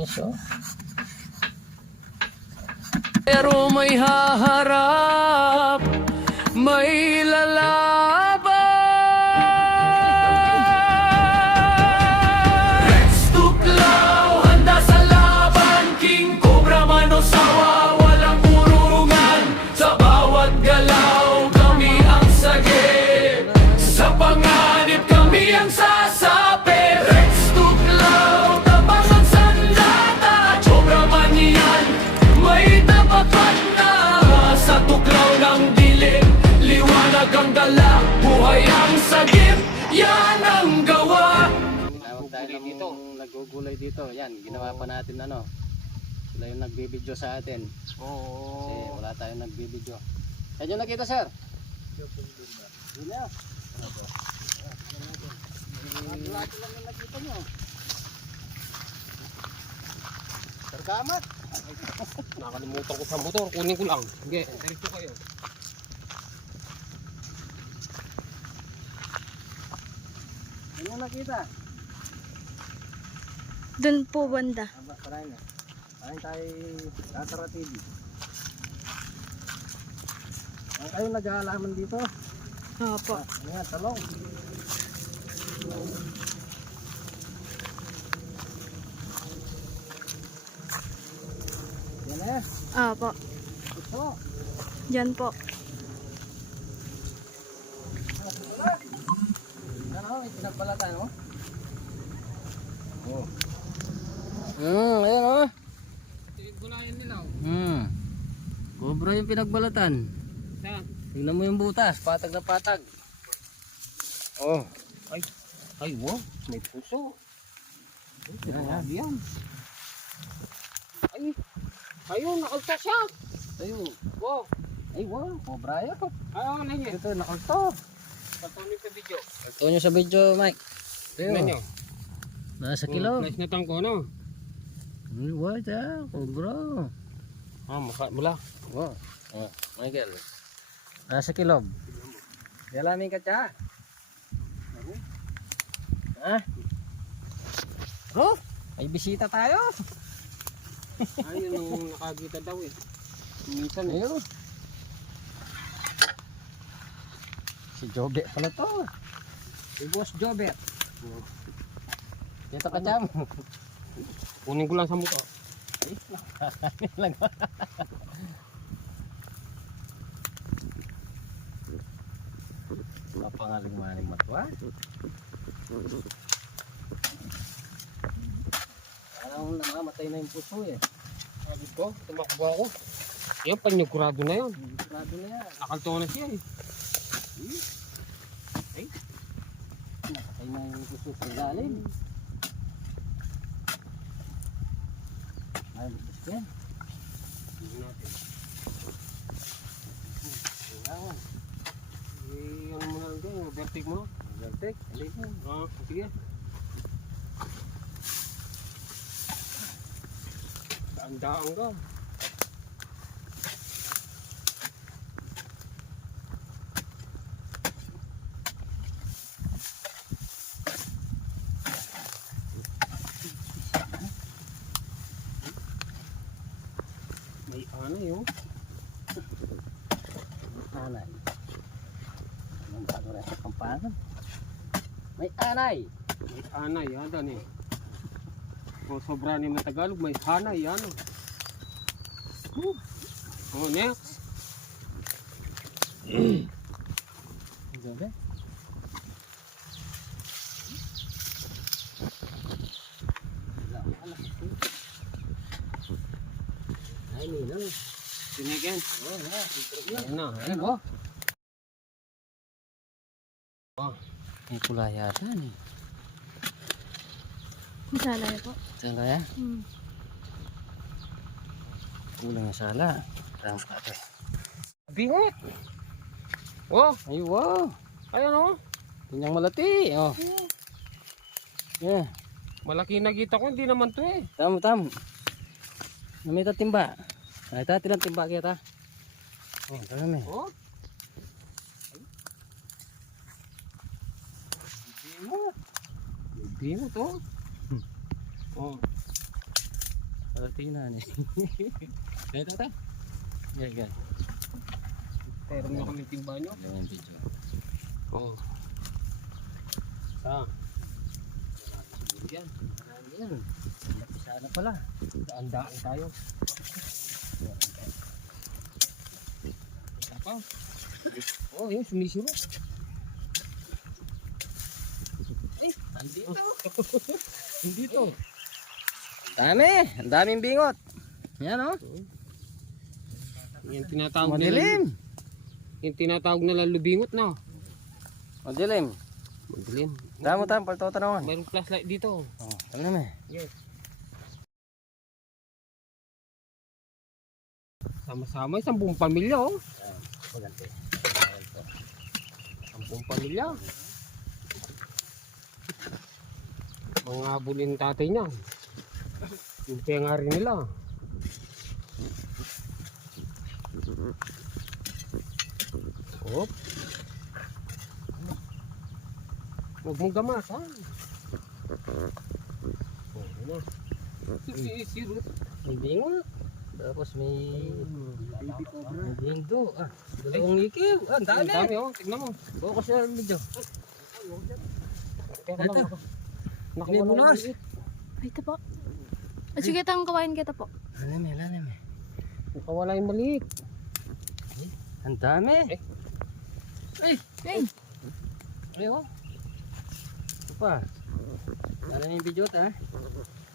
Linis oh. Pero may haharap, may lalaban. Rex Tuklaw, handa sa laban. King Cobra man o sawa, walang urungan. Sa bawat galaw, kami ang sagip. Sa panganib, kami ang sasapi. Rex Tuklaw, tabang ang sandata. Cobra man yan, may tapakan na. Sa tuklaw ng dilim, liwanag ang dala. Buhay ang sagip, yan ang gawa. Tawag tayo dito, nagugulay dito. Yan, ginawa pa natin ano. Sila yung nagbibideo sa atin. Kasi wala tayong nagbibideo. Saan nyo nakita, sir? Hindi na. Lahat lang yung nakita nyo. Sir Kamat. Nakalimutan ko sa motor, kunin ko lang. Sige, diretso kayo. Saan nyo nakita? Doon po banda. Parahin na. Parahin tayo Tatara TV. Ang kayo nag-aalaman dito? Opo. Ano yan, talong. Yan eh. Opo. Ito. Diyan po. Yan o, may pinagbalatan o. Oh. Ayan o. Gulayan nila. Cobra yung pinagbalatan. Saan? Tingnan mo yung butas, patag na patag. Oh. Ay, wow, may puso. Grabe yan. Ay, ayun, nakalta siya. Tayo. Wow, Ay wow, cobra yun. ano na niya? Ito, nakalto. Patuloy sa video. Ito nyo sa video, Mike. Tingnan nyo. Nasa kilo. Nice na tangko, no? What ah, cobra. Mula. Wow. Oh, Michael. Nasa kilob. Dalamin ka siya. Ha? Oh, may bisita tayo. Ayun ang nakagita daw eh. Minsan eh. Ayun. Si Jobet pala to. Si Boss Jobet. Dito ka siya mo. Kunin ko lang sa motor. Lang. Mapangaling-maling matwa. Parang namamatay na yung puso eh. Sabi ko, tumakbo ako. Yan, panyugurado na yun. Sigurado na yan. Nakalto na siya eh. Nakatay na yung puso sa ilalim. Ay, bukas yan. Hindi natin. Kailangan. Eh, ano mo na lang dyan, vertic mo. Vertek, hindi ko. Sige. Daan-daan ka. May anay oh. Anay. Anong bago rin sa kampanan? May anay. May anay, yan eh. Kung sobra ni Matagalog, may hanay, yan oh. Oh, next. Gabi. Ay, ninang. Sinigan. Oh, yeah. Ayan na. Ayun, oh. Oh, may pula yata ni. Masala na po. Saan kaya? Kulang na sala. Tangos ka ito. Bingot. Oh, Ay, wow. ayan oh. Kanyang malati. Oh. Yeah. Malaki na kita ko, hindi naman to eh. Tamo, tamo. May tatimba. Ay, tilang timba kita. Oh, dami. Oh. Bingot. Bingot oh. Oh. Tingnan eh. Dito ta. Yan. Pero mo kami timba nyo. Yung video. Oo. Sa? Yan. Marami yan. Sana pala. Daan-daan tayo. Apa? Oh, yun, sumisiro. Ay, andito. Andito. Dami. Ang daming bingot. Yan oh. Yung tinatawag nila. Madilim. Yung tinatawag nila lubingot na. Madilim. Madilim. Damo tayo, palto-tanongan. Mayroong flashlight dito. Oh, ano naman. Yes. Sama-sama, 10 pamilya oh. Maganda. 10 pamilya. Mga bulin tatay niya. Yung tenga rin nila. Hop. Huwag mong gamas ha. Oh, ano? Siro. May bingot. Tapos may bingdo. Dalawang ikiw. Ang Ang dami. dami oh, tignan mo. Bukas na ang video. Teka Ito. lang. May bulas. Ay, ito po. Sige, tang kawain kita po. Laname. Nakawala yung maliit. Ang dami. Ay! Ay, Ayaw. Ito pa. Ano yung video ta?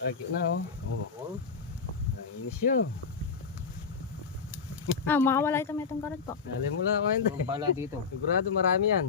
Lagi na oh. Oo. Nainis yun. makawala ito may itong karat po. Alam mo lang ako hindi. Ang bala dito. Sigurado marami yan.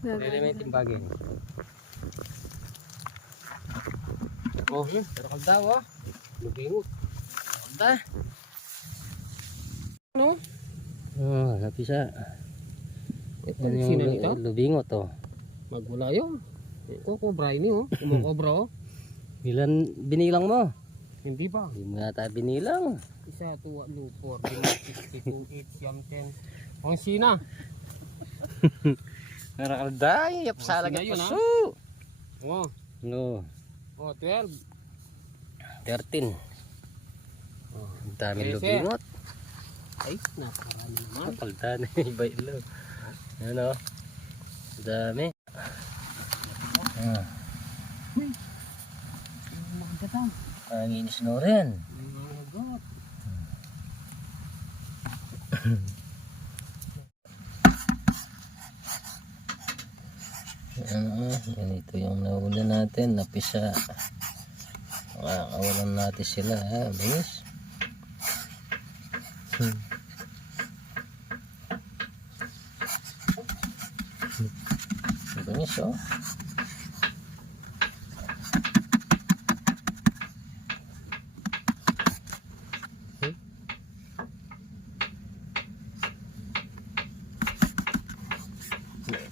Dali may timbagin. Oh, Pero kaldaw oh. lubingot. Kalda. Ano? Oh, napisa. Ito, Yan sino yung nito? lubingot oh. Magwala yun. Kukubra ini oh. Kumakobra oh. Ilan binilang mo? Hindi ba? Hindi mo yata binilang. 1, 2, 4, 5, 6, 7, 8, 9, 10. Ang sina. Pero kalda. Yap Oh, salag sige at yun, ha? puso. Oh, No. oh 12. 13. Oh. Ang daming 13. lubingot. Ay, napakarami naman. Kalda na iba ilo. Ano? Dami. Ah. Magdatang. Ang inis no rin. Magagat. Yan ito yung nauna natin. Napisa. Makakawalan natin sila. Ha? Bangis. Bangis oh.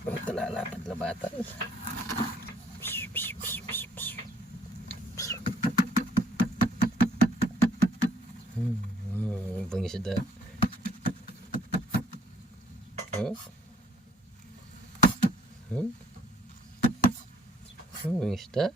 Ito lalapad-labatan. Bangis da. Bangis da.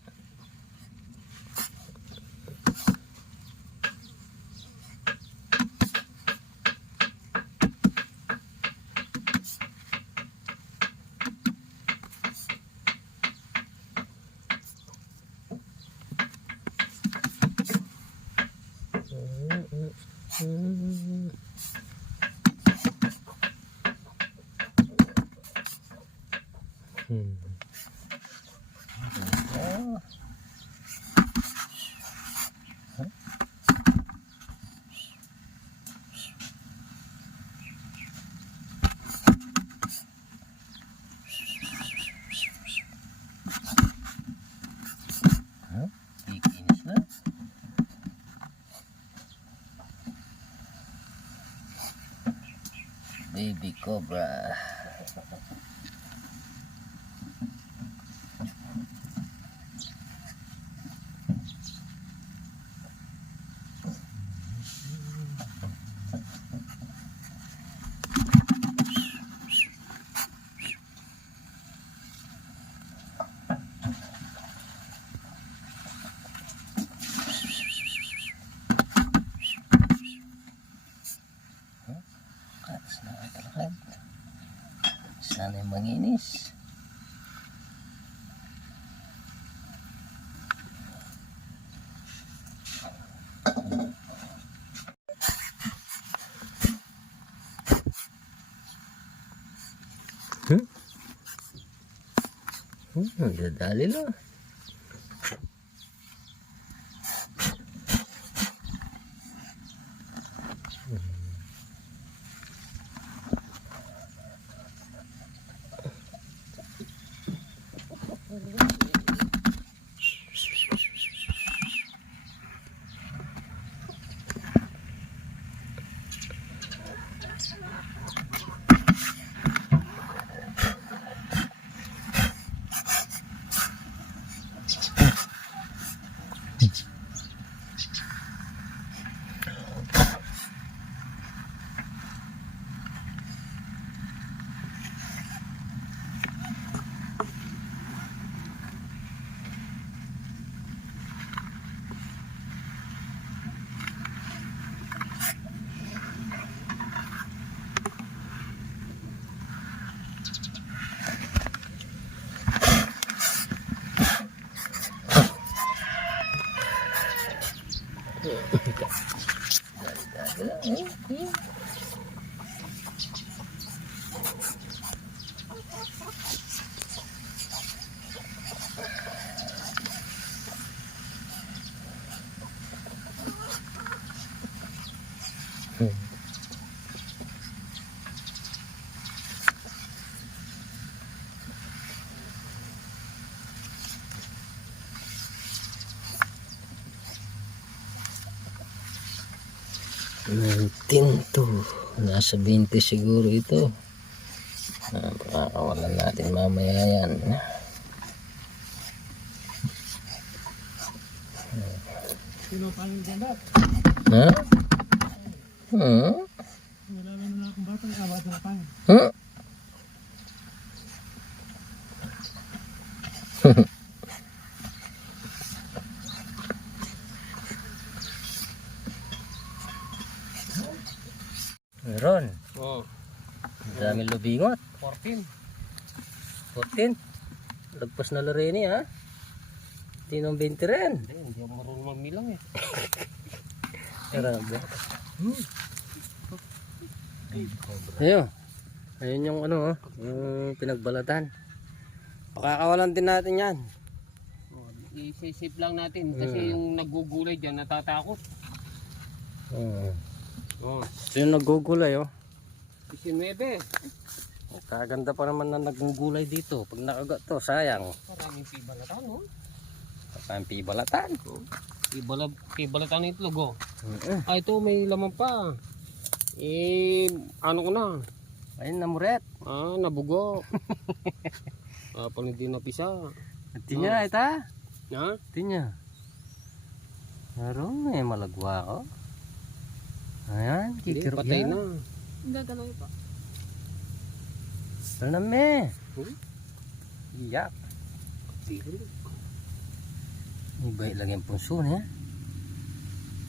Ikinis na. Baby cobra. Dadali lang. Tinto. Nasa 20 siguro ito. Makakawalan natin mamaya yan. Sino pa yung ganda? Ha? Huh? Wala na akong batang abat na pa. Huh? Meron. Oh, Ang daming lubingot. 14. 14. Lagpas na Loreni ha. Tinong 20 rin. Hindi ako marunong magmilang eh. Grabe. Ayun. Ayun yung ano, yung pinagbalatan. Pakakawalan din natin yan. Oh, isisip lang natin kasi yung nagugulay dyan natatakot. Oh, So yung nagugulay oh. 19. Kaganda pa naman na nagugulay dito. Pag nakagat to, sayang. Maraming pibalatan, oh. Kapag pibalatan. Pibalatan ng itlog, oh. Ah, ito may laman pa. Ano ko na? Ayun, namuret. Ah, nabugo. Pag hindi napisa. Tinya, ita. Ha? Tinya. Meron, may malagwa ko. Ayan, Hindi, kikirap patay yan. na. Gagalaw pa. Ano na me? Hmm? Iyak. Sige. Ibay lang yung punso niya.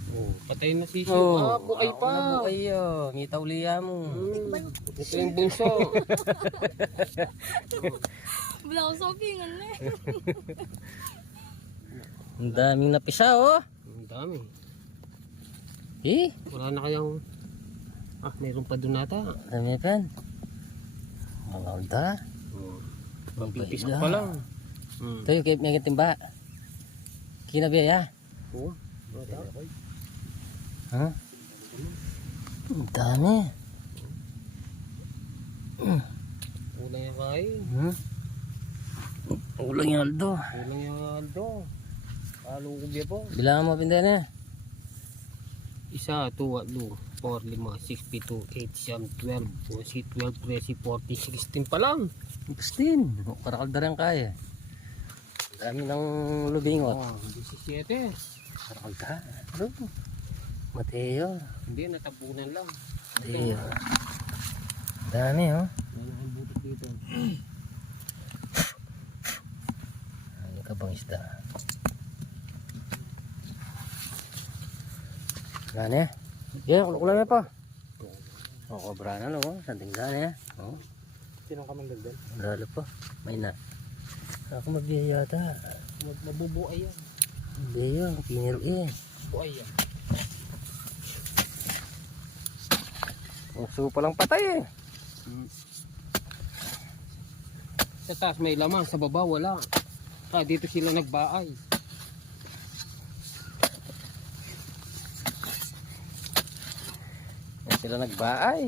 Oh, patay na si Shu. Oh, Ah, bukay pa. Bukay yun. Ngitaw liya mo. Ito yung bunso. Wala ko shoppingan na eh. Ang daming napisa oh. Ang dami. Eh, Wala na kayang... Ah, mayroon pa doon nata. dami pan. Malda. Oh, Mabait pipis na. pa lang. Ito yung may timba. Kinabiya. Oh, Ha? Ang dami. ulang yung kain. Ulang yung Aldo. Ulang yung Aldo. Halo ko biya po. Bilangan mo pinda na. 1, 2, 4, 5, 6, 7, 8, 9, 10, 11, 12, 13, 14, 16 pa lang. Bastin. Karakalda rin kaya. Dami ng lubingot. Oh, 17. Karakalda. Ano? Mateo. Hindi, natabunan lang. Mateo. Dami oh. Ano ang butok dito? Ano ka bang isda? Gane? Yeah, kulang pa. Oh, kobra na no, sanding gane. Oh, Sino ka man dagdag? lalo pa. May na. Ako mabiya yata. Mabubuay yan. Biya, piniro eh. Buay yan. Puso pa lang patay eh. Sa taas may laman, sa baba wala. Dito sila nagbaay. Yan sila nagbaay.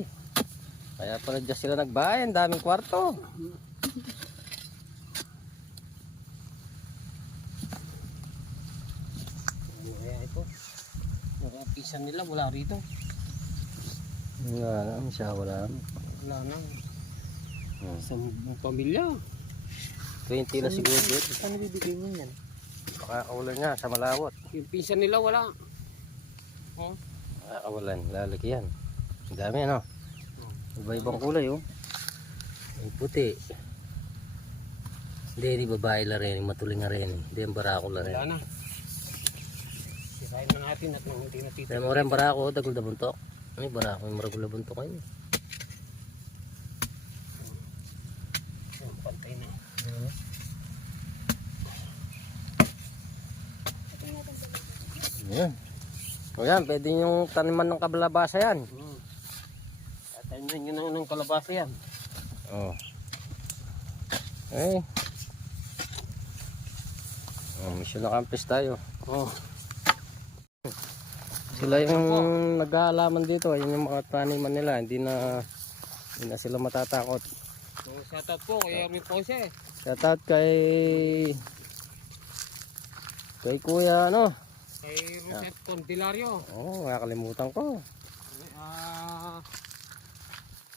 Kaya pala dyan sila nagbaay. Ang daming kwarto. Kaya ito. Nakapisan nila, wala rito. Wala naman siya. Wala naman. Wala na. Sa pamilya. 20 na siguro dito. Saan bibigay mo yan? Baka kaulan niya sa malawot. Yung pisan nila wala. Oh. Baka kaulan. Lalaki yan. Ang dami ano. Iba-ibang kulay oh. Yung puti. Hindi babae la rin. Matuling na rin. Hindi yung barako la rin. Wala na. Sirain na natin at nung hindi natitira. Kaya mo rin barako. Dagol na buntok. Ano yung barako? May maragol na buntok kayo. Pantay na. Ayan. O yan, pwede yung taniman ng kabalabasa yan. Atayin nyo ng kalabasa yan. Oh. Eh. Oh, mission accomplish tayo. Oh. Sila yung nag-aalaman dito. Ayun yung mga taniman nila. Hindi na sila matatakot. So, shoutout po kay Erwin Ponce. Shoutout kay Kuya ano. Kay Rosette Condilario. Oh, nakakalimutan ko. Ah,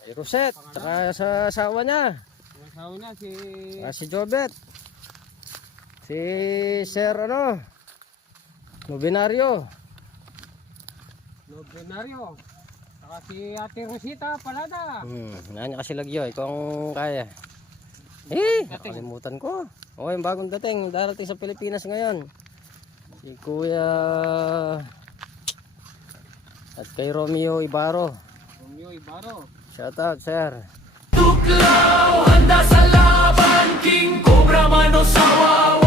Kay Rosette. Saka sa asawa niya. ang asawa na si Si Jobet. Si Sir ano. Novenario. Novenario. Saka si Ate Rosita Palada. Nanya kasi lagyo. Ikaw ang kaya. Nakalimutan ko. O, yung bagong dating. Darating sa Pilipinas ngayon. Si Kuya at kay Romeo Ibaro. Romeo Ibaro. Shout out, sir. Tuklaw, handa sa laban, King Cobra man o sawa.